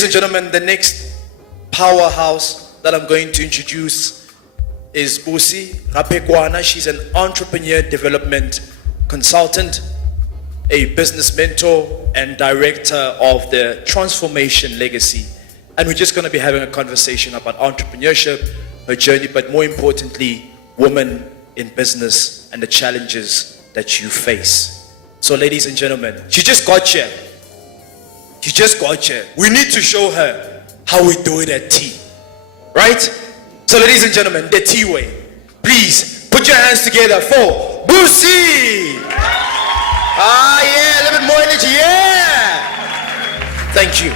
Ladies and gentlemen, the next powerhouse that I'm going to introduce is Busi Raphekwana. She's an entrepreneur development consultant, a business mentor, and director of the Transformation Legacy. And we're just going to be having a conversation about entrepreneurship, her journey, but more importantly, women in business and the challenges that you face. So ladies and gentlemen, she just got here. She just got here. We need to show her how we do it at T. Right? So ladies and gentlemen, the T way. Please put your hands together for Busi! Ah, yeah, a little bit more energy, yeah! Thank you.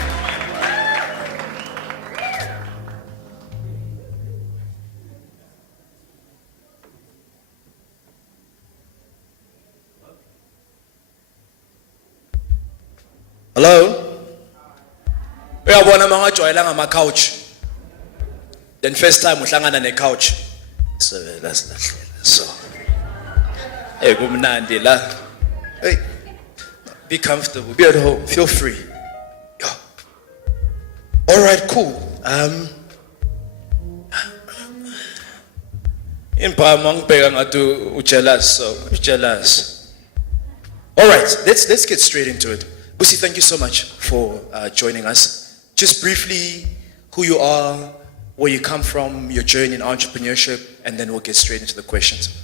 Hello? Uyabona mangajoyela ngama couch. Then first time uhlangana ne couch. So that's so. Hey, kumnandi la. Hey. Be comfortable. Be at home. Feel free. Yeah. All right, cool. Impa mangibheka ngathi ujealous, so jealous. All right, let's get straight into it. Busi, thank you so much for joining us. Just briefly, who you are, where you come from, your journey in entrepreneurship, and then we'll get straight into the questions.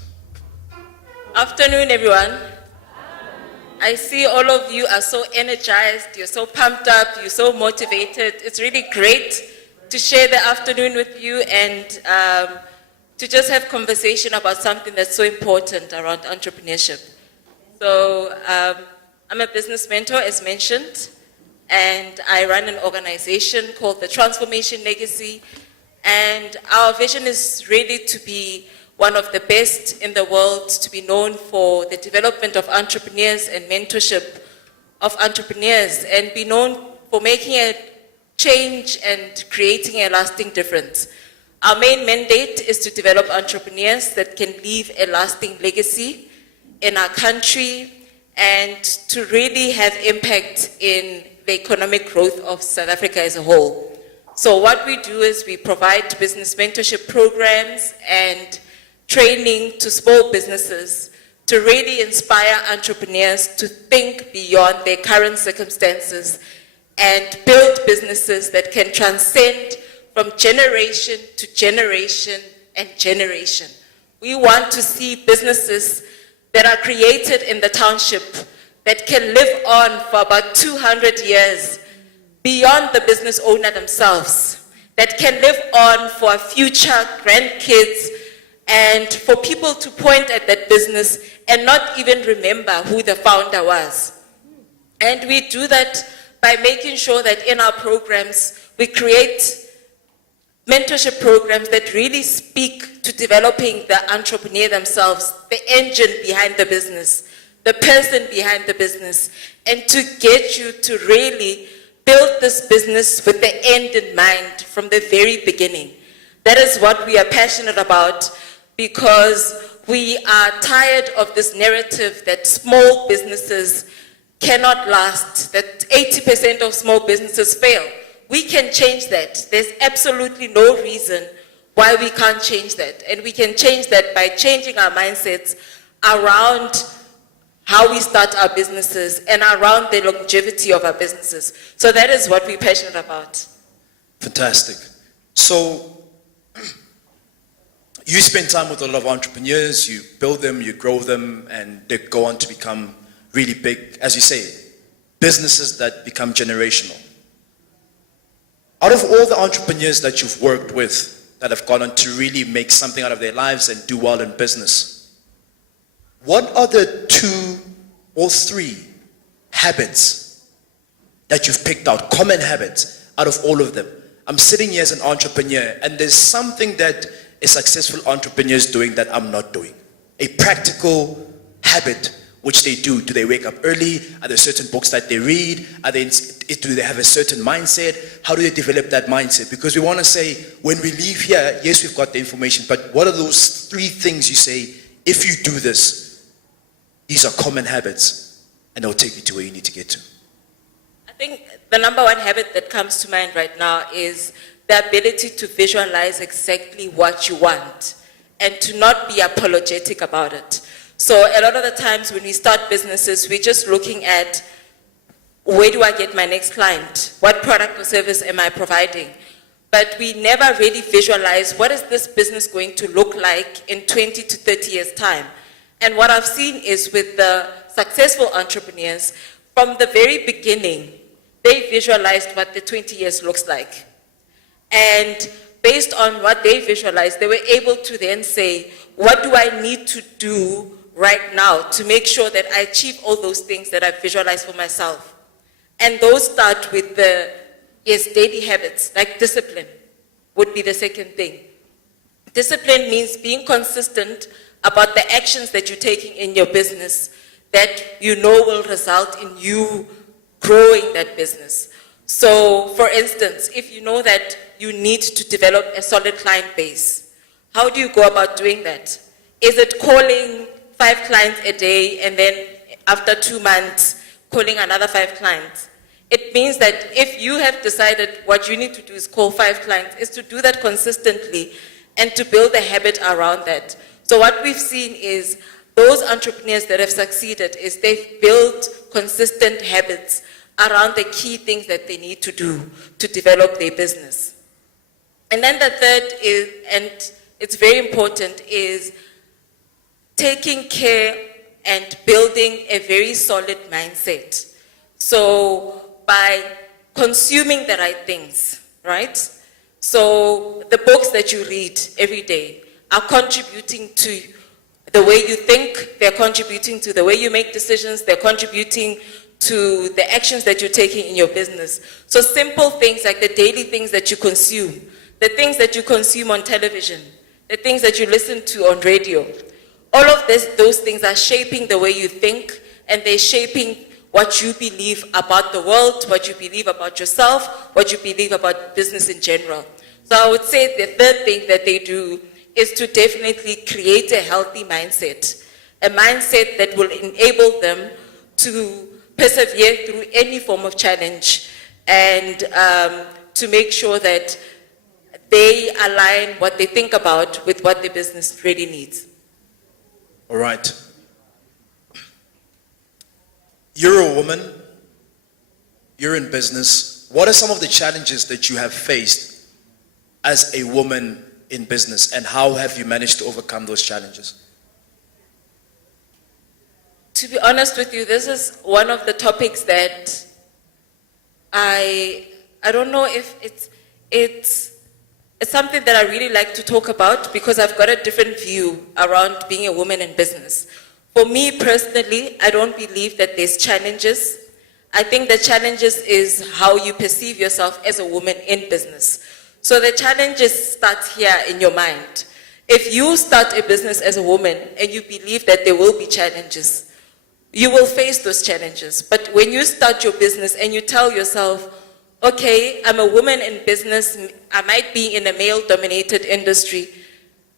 Afternoon, everyone. I see all of you are so energized, you're so pumped up, you're so motivated. It's really great to share the afternoon with you and to just have conversation about something that's so important around entrepreneurship. So I'm a business mentor, as mentioned, and I run an organization called the Transformation Legacy. And our vision is really to be one of the best in the world, to be known for the development of entrepreneurs and mentorship of entrepreneurs, and be known for making a change and creating a lasting difference. Our main mandate is to develop entrepreneurs that can leave a lasting legacy in our country and to really have impact in the economic growth of South Africa as a whole. So what we do is we provide business mentorship programs and training to small businesses to really inspire entrepreneurs to think beyond their current circumstances and build businesses that can transcend from generation to generation and generation. We want to see businesses that are created in the township that can live on for about 200 years beyond the business owner themselves, that can live on for future grandkids and for people to point at that business and not even remember who the founder was. And we do that by making sure that in our programs, we create mentorship programs that really speak to developing the entrepreneur themselves, the engine behind the business, the person behind the business, and to get you to really build this business with the end in mind from the very beginning. That is what we are passionate about, because we are tired of this narrative that small businesses cannot last, that 80% of small businesses fail. We can change that. There's absolutely no reason why we can't change that. And we can change that by changing our mindsets around how we start our businesses and around the longevity of our businesses. So that is what we're passionate about. Fantastic. So you spend time with a lot of entrepreneurs, you build them, you grow them, and they go on to become really big, as you say, businesses that become generational. Out of all the entrepreneurs that you've worked with that have gone on to really make something out of their lives and do well in business, what are the 2 or 3 habits that you've picked out, common habits out of all of them? I'm sitting here as an entrepreneur and there's something that a successful entrepreneur is doing that I'm not doing. A practical habit which they do. Do they wake up early? Are there certain books that they read? Do they have a certain mindset? How do they develop that mindset? Because we want to say, when we leave here, yes, we've got the information, but what are those 3 things you say, if you do this, these are common habits, and they'll take you to where you need to get to? I think the number one habit that comes to mind right now is the ability to visualize exactly what you want and to not be apologetic about it. So a lot of the times when we start businesses, we're just looking at where do I get my next client? What product or service am I providing? But we never really visualize what is this business going to look like in 20 to 30 years' time. And what I've seen is with the successful entrepreneurs, from the very beginning, they visualized what the 20 years looks like. And based on what they visualized, they were able to then say, what do I need to do right now to make sure that I achieve all those things that I visualized for myself? And those start with the, daily habits, like discipline would be the second thing. Discipline means being consistent about the actions that you're taking in your business that you know will result in you growing that business. So, for instance, if you know that you need to develop a solid client base, how do you go about doing that? Is it calling 5 clients a day and then after 2 months calling another 5 clients? It means that if you have decided what you need to do is call 5 clients, is to do that consistently and to build a habit around that. So what we've seen is those entrepreneurs that have succeeded is they've built consistent habits around the key things that they need to do to develop their business. And then the third is, and it's very important, is taking care and building a very solid mindset. So by consuming the right things, right? So the books that you read every day are contributing to the way you think, they're contributing to the way you make decisions, they're contributing to the actions that you're taking in your business. So simple things like the daily things that you consume, the things that you consume on television, the things that you listen to on radio, all of those things are shaping the way you think, and they're shaping what you believe about the world, what you believe about yourself, what you believe about business in general. So I would say the third thing that they do is to definitely create a healthy mindset, a mindset that will enable them to persevere through any form of challenge and to make sure that they align what they think about with what the business really needs. All right. You're a woman, you're in business. What are some of the challenges that you have faced as a woman in business, and how have you managed to overcome those challenges? To be honest with you, this is one of the topics that I don't know if it's something that I really like to talk about, because I've got a different view around being a woman in business. For me personally, I don't believe that there's challenges. I think the challenges is how you perceive yourself as a woman in business. So the challenges start here in your mind. If you start a business as a woman and you believe that there will be challenges, you will face those challenges. But when you start your business and you tell yourself, okay, I'm a woman in business, I might be in a male-dominated industry,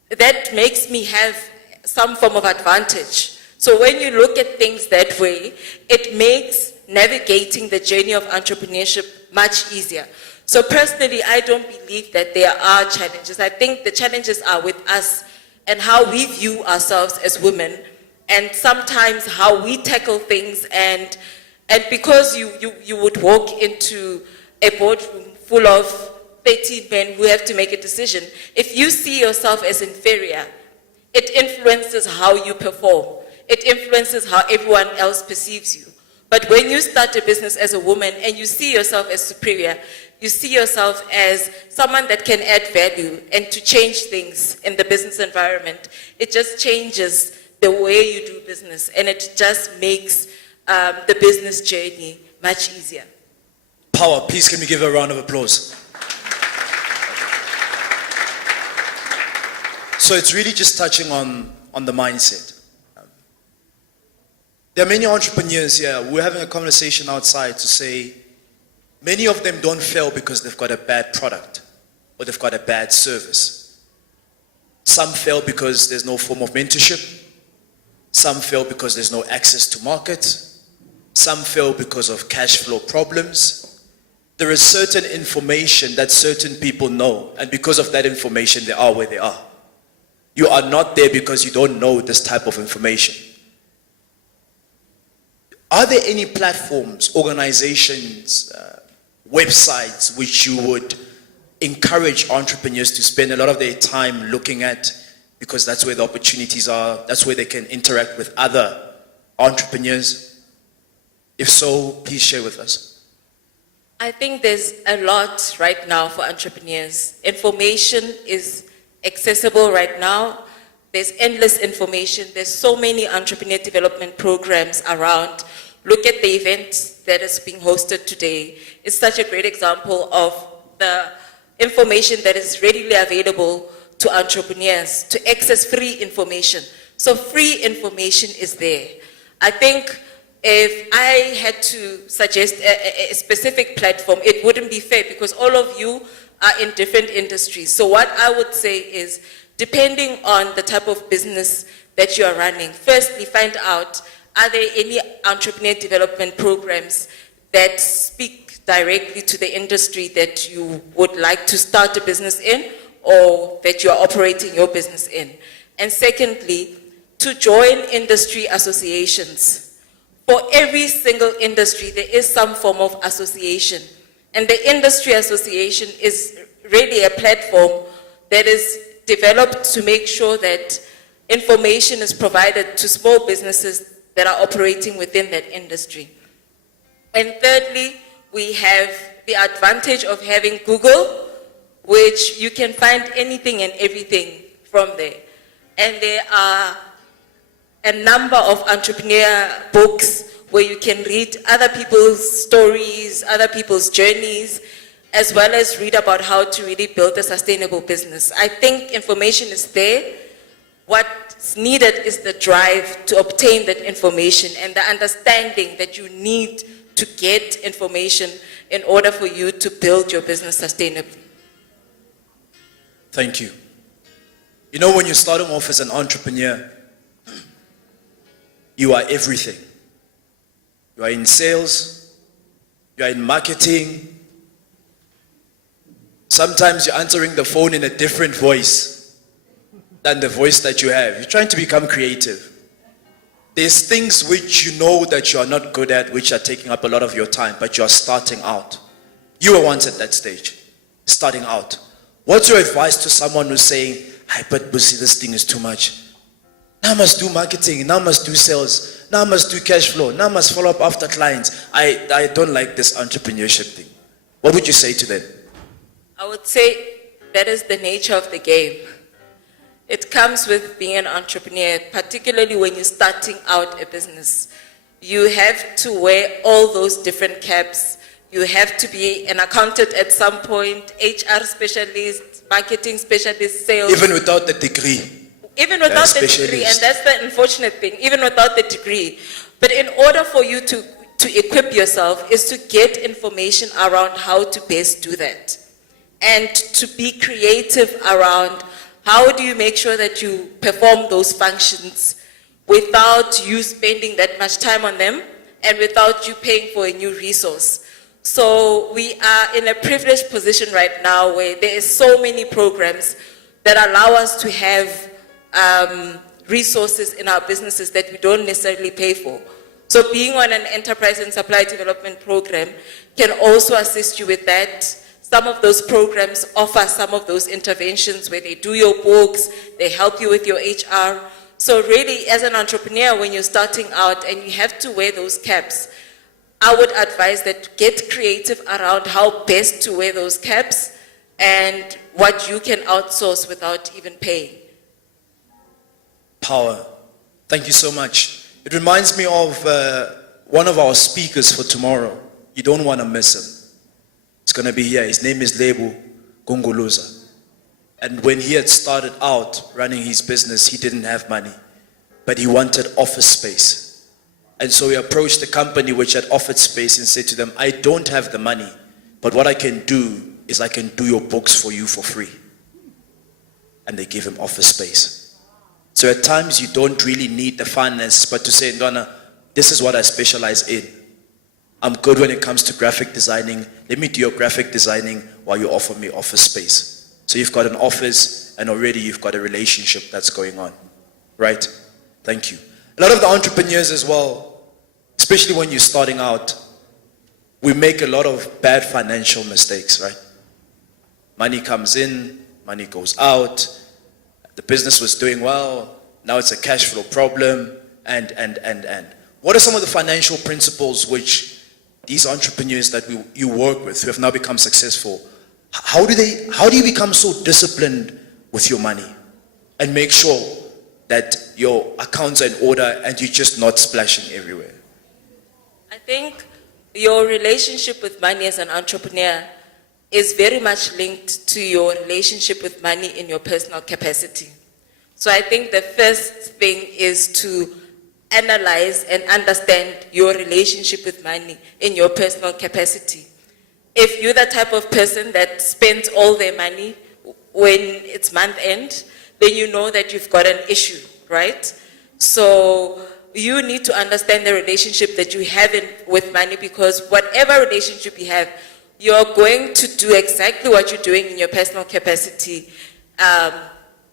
that makes me have some form of advantage. So when you look at things that way, it makes navigating the journey of entrepreneurship much easier. So personally, I don't believe that there are challenges. I think the challenges are with us and how we view ourselves as women, and sometimes how we tackle things. And because you would walk into a boardroom full of 13 men who have to make a decision, if you see yourself as inferior, it influences how you perform. It influences how everyone else perceives you. But when you start a business as a woman and you see yourself as superior, you see yourself as someone that can add value and to change things in the business environment, it just changes the way you do business, and it just makes the business journey much easier. Power, please can we give a round of applause? So it's really just touching on the mindset. There are many entrepreneurs here. We're having a conversation outside to say many of them don't fail because they've got a bad product or they've got a bad service. Some fail because there's no form of mentorship. Some fail because there's no access to market. Some fail because of cash flow problems. There is certain information that certain people know, and because of that information, they are where they are. You are not there because you don't know this type of information. Are there any platforms, organizations, websites which you would encourage entrepreneurs to spend a lot of their time looking at, because that's where the opportunities are, that's where they can interact with other entrepreneurs? If so, please share with us. I think there's a lot right now for entrepreneurs. Information is accessible right now. There's endless information. There's so many entrepreneur development programs around. Look at the event that is being hosted today. It's such a great example of the information that is readily available to entrepreneurs to access free information. So free information is there. I think if I had to suggest a specific platform, it wouldn't be fair because all of you are in different industries. So what I would say is, depending on the type of business that you are running, firstly find out, are there any entrepreneur development programs that speak directly to the industry that you would like to start a business in or that you are operating your business in? And secondly, to join industry associations. For every single industry, there is some form of association. And the industry association is really a platform that is developed to make sure that information is provided to small businesses that are operating within that industry. And thirdly, we have the advantage of having Google, which you can find anything and everything from there. And there are a number of entrepreneur books where you can read other people's stories, other people's journeys, as well as read about how to really build a sustainable business. I think information is there. What's needed is the drive to obtain that information and the understanding that you need to get information in order for you to build your business sustainably. Thank you. You know, when you're starting off as an entrepreneur, you are everything. You are in sales, you are in marketing. Sometimes you're answering the phone in a different voice than the voice that you have. You're trying to become creative. There's things which you know that you are not good at, which are taking up a lot of your time, but you are starting out. You were once at that stage, starting out. What's your advice to someone who's saying, "Hi, but Busi, this thing is too much. Now I must do marketing, now I must do sales, now I must do cash flow, now I must follow up after clients. I don't like this entrepreneurship thing." What would you say to them? I would say that is the nature of the game. It comes with being an entrepreneur, particularly when you're starting out a business. You have to wear all those different caps. You have to be an accountant at some point, HR specialist, marketing specialist, sales. Even without the degree. Even without the degree, and that's the unfortunate thing, even without the degree. But in order for you to equip yourself is to get information around how to best do that. And to be creative around how do you make sure that you perform those functions without you spending that much time on them and without you paying for a new resource. So we are in a privileged position right now where there is so many programs that allow us to have resources in our businesses that we don't necessarily pay for. So being on an enterprise and supply development program can also assist you with that. Some of those programs offer some of those interventions where they do your books, they help you with your HR. So really, as an entrepreneur, when you're starting out and you have to wear those caps, I would advise that get creative around how best to wear those caps and what you can outsource without even paying. Power. Thank you so much. It reminds me of one of our speakers for tomorrow. You don't want to miss him. He's going to be here. His name is Lebu Gunguluza. And when he had started out running his business, he didn't have money, but he wanted office space. And so he approached the company which had office space and said to them, "I don't have the money, but what I can do is I can do your books for you for free." And they gave him office space. So at times you don't really need the finance, but to say, "Ndwana, this is what I specialize in. I'm good when it comes to graphic designing. Let me do your graphic designing while you offer me office space. So you've got an office and already you've got a relationship that's going on, right? Thank you. A lot of the entrepreneurs as well, especially when you're starting out, we make a lot of bad financial mistakes, right? Money comes in, money goes out, the business was doing well, now it's a cash flow problem, and. What are some of the financial principles which these entrepreneurs that you work with who have now become successful, how do you become so disciplined with your money and make sure that your accounts are in order and you're just not splashing everywhere? I think your relationship with money as an entrepreneur is very much linked to your relationship with money in your personal capacity. So I think the first thing is to analyze and understand your relationship with money in your personal capacity. If you're the type of person that spends all their money when it's month end, then you know that you've got an issue, right? So you need to understand the relationship that you have with money, because whatever relationship you have, you're going to do exactly what you're doing in your personal capacity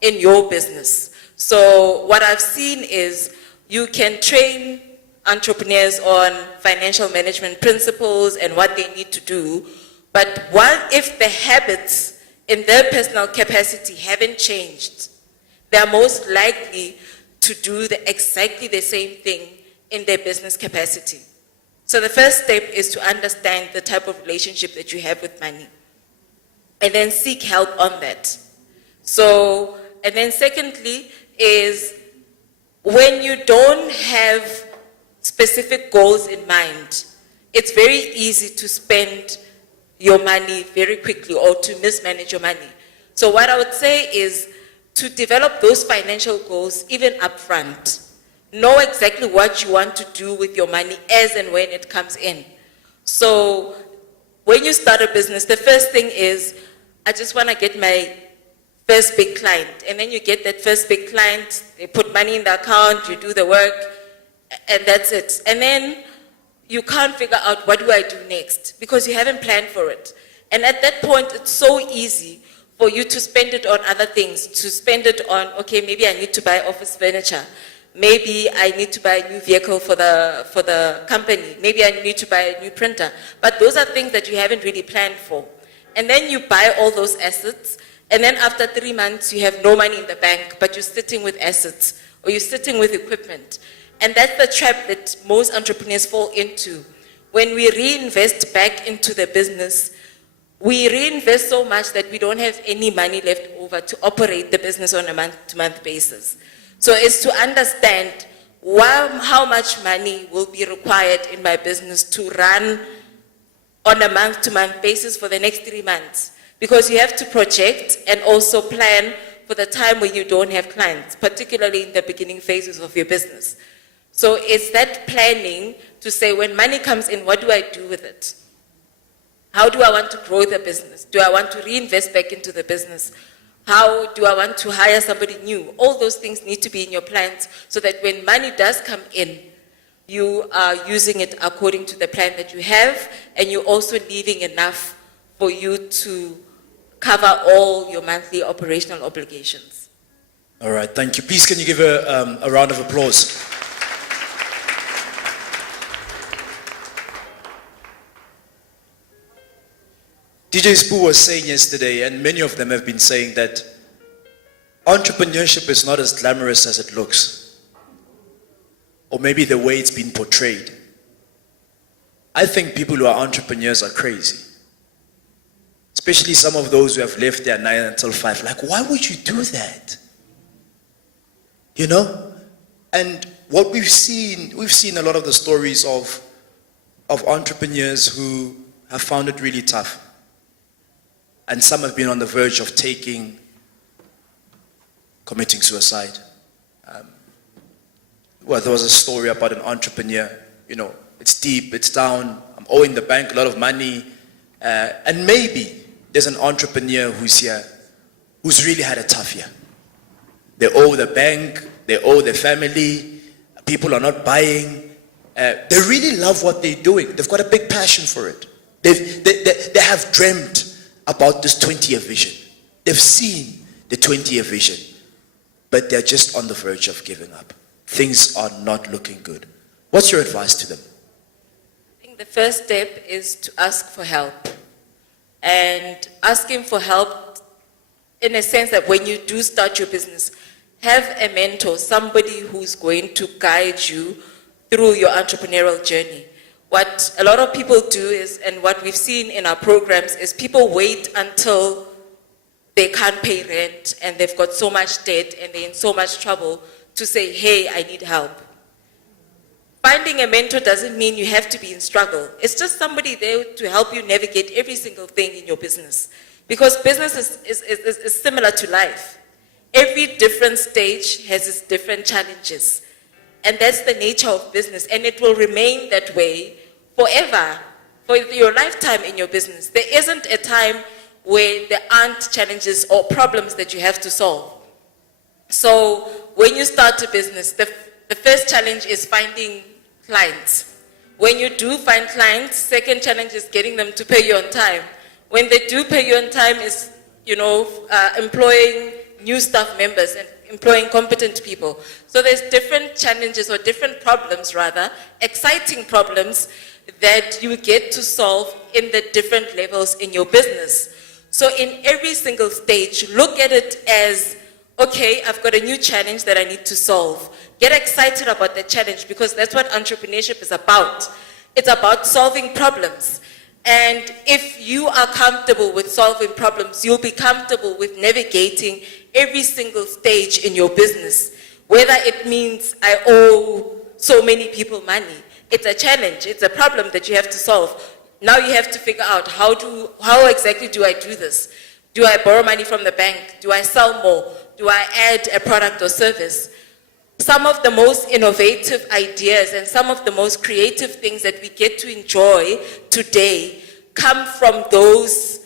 in your business. So what I've seen is you can train entrepreneurs on financial management principles and what they need to do, but what if the habits in their personal capacity haven't changed? They're most likely to do exactly the same thing in their business capacity. So the first step is to understand the type of relationship that you have with money, and then seek help on that. So, and then secondly is, when you don't have specific goals in mind, it's very easy to spend your money very quickly or to mismanage your money. So what I would say is to develop those financial goals even upfront. Know exactly what you want to do with your money as and when it comes in. So when you start a business, the first thing is, I just want to get my first big client. And then you get that first big client, they put money in the account, you do the work, and that's it. And then you can't figure out, what do I do next? Because you haven't planned for it. And at that point, it's so easy for you to spend it on other things, to spend it on, okay, maybe I need to buy office furniture. Maybe I need to buy a new vehicle for the company. Maybe I need to buy a new printer. But those are things that you haven't really planned for. And then you buy all those assets, and then after 3 months, you have no money in the bank, but you're sitting with assets, or you're sitting with equipment. And that's the trap that most entrepreneurs fall into. When we reinvest back into the business, we reinvest so much that we don't have any money left over to operate the business on a month-to-month basis. So it's to understand how much money will be required in my business to run on a month-to-month basis for the next 3 months. Because you have to project and also plan for the time when you don't have clients, particularly in the beginning phases of your business. So it's that planning to say, when money comes in, what do I do with it? How do I want to grow the business? Do I want to reinvest back into the business? How do I want to hire somebody new? All those things need to be in your plans so that when money does come in, you are using it according to the plan that you have, and you're also leaving enough for you to cover all your monthly operational obligations. All right, thank you. Please, can you give a round of applause? DJ Spoo was saying yesterday, and many of them have been saying, that entrepreneurship is not as glamorous as it looks, or maybe the way it's been portrayed. I think people who are entrepreneurs are crazy. Especially some of those who have left their 9 until 5. Like, why would you do that? You know? And what we've seen a lot of the stories of entrepreneurs who have found it really tough. And some have been on the verge of committing suicide. Well, there was a story about an entrepreneur, you know, it's deep, it's down, I'm owing the bank a lot of money, and maybe there's an entrepreneur who's here, who's really had a tough year. They owe the bank, they owe their family, people are not buying, They really love what they're doing. They've got a big passion for it. They have dreamt about this 20-year vision. They've seen the 20-year vision, but they're just on the verge of giving up. Things are not looking good. What's your advice to them? I think the first step is to ask for help. And asking for help in a sense that when you do start your business, have a mentor, somebody who's going to guide you through your entrepreneurial journey. What a lot of people do is, and what we've seen in our programs, is people wait until they can't pay rent and they've got so much debt and they're in so much trouble to say, hey, I need help. Finding a mentor doesn't mean you have to be in struggle. It's just somebody there to help you navigate every single thing in your business. Because business is similar to life. Every different stage has its different challenges. And that's the nature of business. And it will remain that way forever, for your lifetime in your business. There isn't a time where there aren't challenges or problems that you have to solve. So when you start a business, the first challenge is finding clients. When you do find clients, second challenge is getting them to pay you on time. When they do pay you on time is, employing new staff members and employing competent people. So there's different challenges, or different problems rather, exciting problems that you get to solve in the different levels in your business. So in every single stage, look at it as, okay, I've got a new challenge that I need to solve. Get excited about the challenge, because that's what entrepreneurship is about. It's about solving problems. And if you are comfortable with solving problems, you'll be comfortable with navigating every single stage in your business. Whether it means I owe so many people money, it's a challenge, it's a problem that you have to solve. Now you have to figure out how exactly do I do this? Do I borrow money from the bank? Do I sell more? Do I add a product or service? Some of the most innovative ideas and some of the most creative things that we get to enjoy today come from those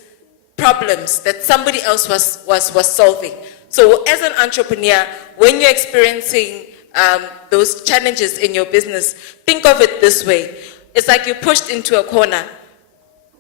problems that somebody else was solving. So as an entrepreneur, when you're experiencing those challenges in your business, think of it this way. It's like you're pushed into a corner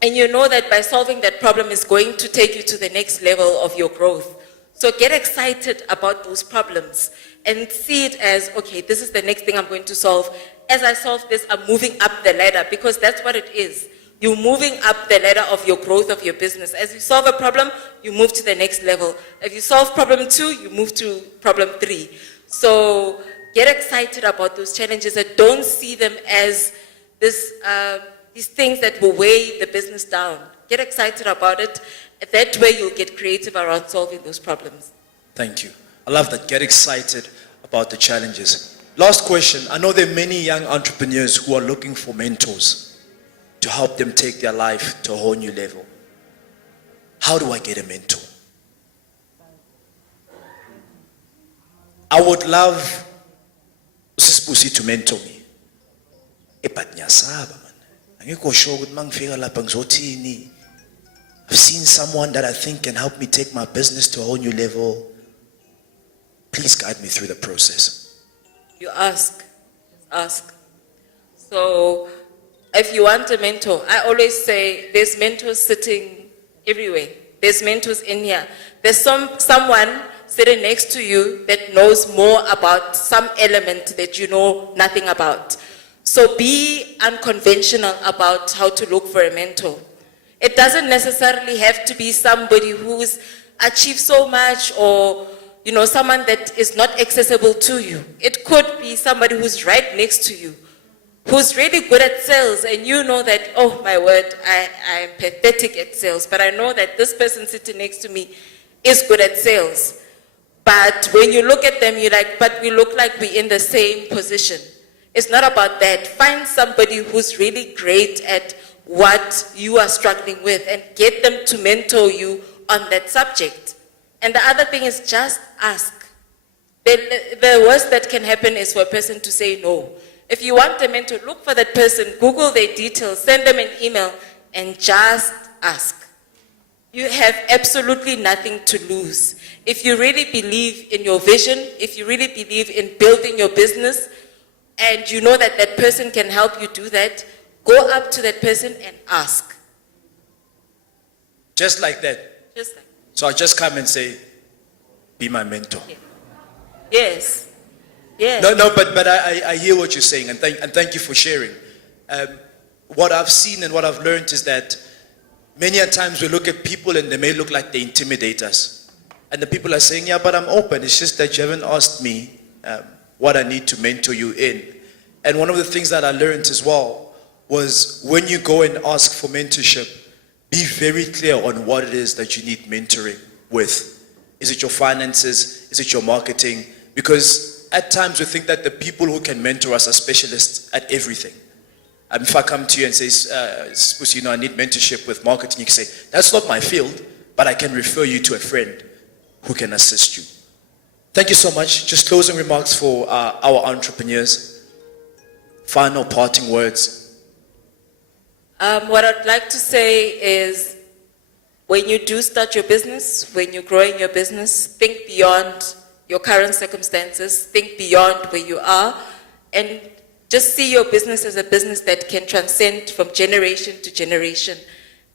and you know that by solving that problem is going to take you to the next level of your growth. So get excited about those problems and see it as, okay, this is the next thing I'm going to solve. As I solve this, I'm moving up the ladder, because that's what it is. You're moving up the ladder of your growth of your business. As you solve a problem, you move to the next level. If you solve problem 2, you move to problem 3. So get excited about those challenges and don't see them as these things that will weigh the business down. Get excited about it. That way you'll get creative around solving those problems. Thank you. I love that. Get excited about the challenges. Last question. I know there are many young entrepreneurs who are looking for mentors to help them take their life to a whole new level. How do I get a mentor? I would love Busi to mentor me. But nyasaba man. Angekho sure ukuthi mangifika lapha ngizothini. I've seen someone that I think can help me take my business to a whole new level. Please guide me through the process. You ask. So if you want a mentor, I always say there's mentors sitting everywhere. There's mentors in here. There's someone sitting next to you that knows more about some element that you know nothing about. So be unconventional about how to look for a mentor. It doesn't necessarily have to be somebody who's achieved so much, or someone that is not accessible to you. It could be somebody who's right next to you, who's really good at sales, and you know that, oh my word, I am pathetic at sales, but I know that this person sitting next to me is good at sales. But when you look at them, you're like, but we look like we're in the same position. It's not about that. Find somebody who's really great at what you are struggling with and get them to mentor you on that subject. And the other thing is just ask. The worst that can happen is for a person to say no. If you want a mentor, look for that person, Google their details, send them an email, and just ask. You have absolutely nothing to lose. If you really believe in your vision, if you really believe in building your business, and you know that that person can help you do that, go up to that person and ask. Just like that. Just like, So I just come and say, be my mentor. yes, yes. No, but I hear what you're saying, and thank you for sharing. What I've seen and what I've learned is that many a times we look at people and they may look like they intimidate us. And the people are saying, yeah, but I'm open. It's just that you haven't asked me what I need to mentor you in. And one of the things that I learned as well was when you go and ask for mentorship, be very clear on what it is that you need mentoring with. Is it your finances? Is it your marketing? Because at times we think that the people who can mentor us are specialists at everything. If I come to you and say, Busi, I need mentorship with marketing, you can say, that's not my field, but I can refer you to a friend who can assist you. Thank you so much. Just closing remarks for our entrepreneurs. Final parting words. What I'd like to say is, when you do start your business, when you're growing your business, think beyond your current circumstances, think beyond where you are, and just see your business as a business that can transcend from generation to generation,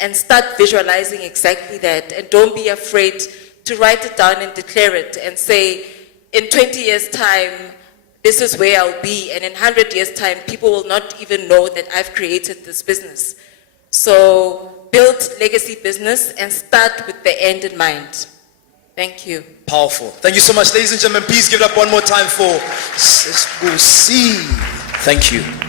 and start visualizing exactly that. And don't be afraid to write it down and declare it and say, in 20 years' time, this is where I'll be, and in 100 years' time, people will not even know that I've created this business. So build legacy business and start with the end in mind. Thank you. Powerful. Thank you so much, ladies and gentlemen. Please give it up one more time for Busi. Thank you.